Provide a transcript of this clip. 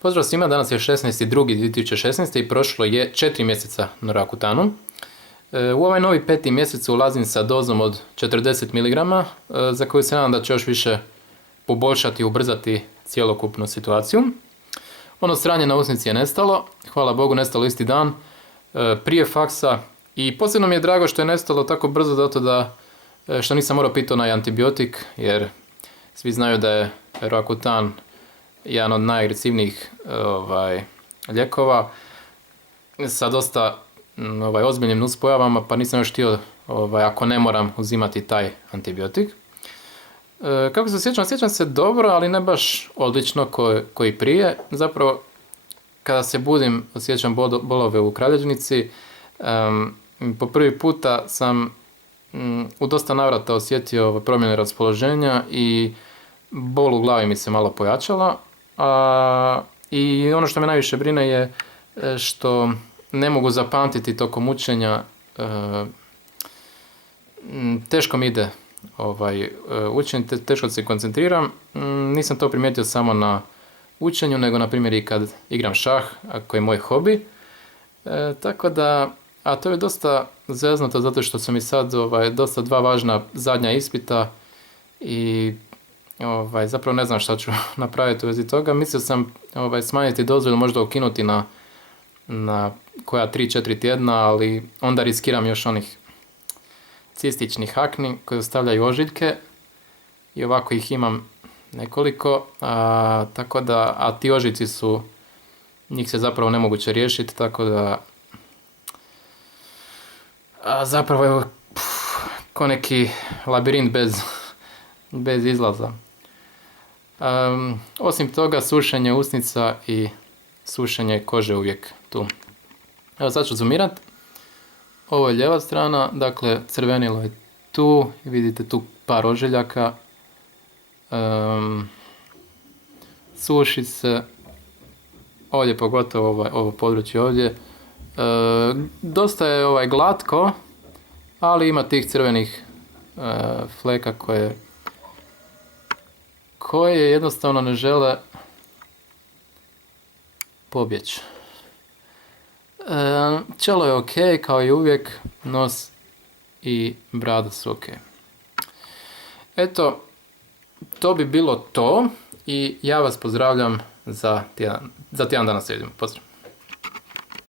Pozdrav svima, danas je 16.2.2016. i prošlo je 4 mjeseca na Rakutanu. U ovaj novi 5. mjesec ulazim sa dozom od 40 mg, za koju se nadam da će još više poboljšati i ubrzati cjelokupnu situaciju. Ono sranje na usnici je nestalo, hvala Bogu nestalo isti dan, prije faksa, i posebno mi je drago što je nestalo tako brzo zato da što nisam morao piti onaj antibiotik, jer svi znaju da je Rakutan jedan od najagresivnijih lijekova sa dosta ozbiljnim nuspojavama, pa nisam još htio ako ne moram uzimati taj antibiotik. Kako se sjećam se dobro, ali ne baš odlično koji prije. Zapravo, kada se budim, osjećam bolove u kralježnici. Po prvi puta sam u dosta navrata osjetio promjene raspoloženja i bol u glavi mi se malo pojačala. I ono što me najviše brine je što ne mogu zapamtiti tokom učenja, teško mi ide učenje, teško se koncentriram. Nisam to primijetio samo na učenju, nego na primjer i kad igram šah, koji je moj hobi. Tako da, a to je dosta zeznuto zato što su mi sad dosta dva važna zadnja ispita i zapravo ne znam šta ću napraviti u vezi toga. Mislio sam smanjiti dozu ili možda ukinuti na koja 3-4 tjedna, ali onda riskiram još onih cističnih akni koji ostavljaju ožiljke i ovako ih imam nekoliko, tako da, a ti ožiljci su, njih se zapravo nemoguće riješiti, tako da zapravo je ko neki labirint bez izlaza. Osim toga, sušenje usnica i sušenje kože uvijek tu. Evo sad ću zoomirat. Ovo je lijeva strana, dakle crvenilo je tu, vidite tu par ožiljaka. Suši se, ovdje pogotovo ovo područje ovdje. Dosta je glatko, ali ima tih crvenih fleka koje jednostavno ne žele pobjeći. Čelo je ok, kao i uvijek, nos i brada su ok. Eto, to bi bilo to i ja vas pozdravljam za tjedan dana se vidimo. Pozdrav!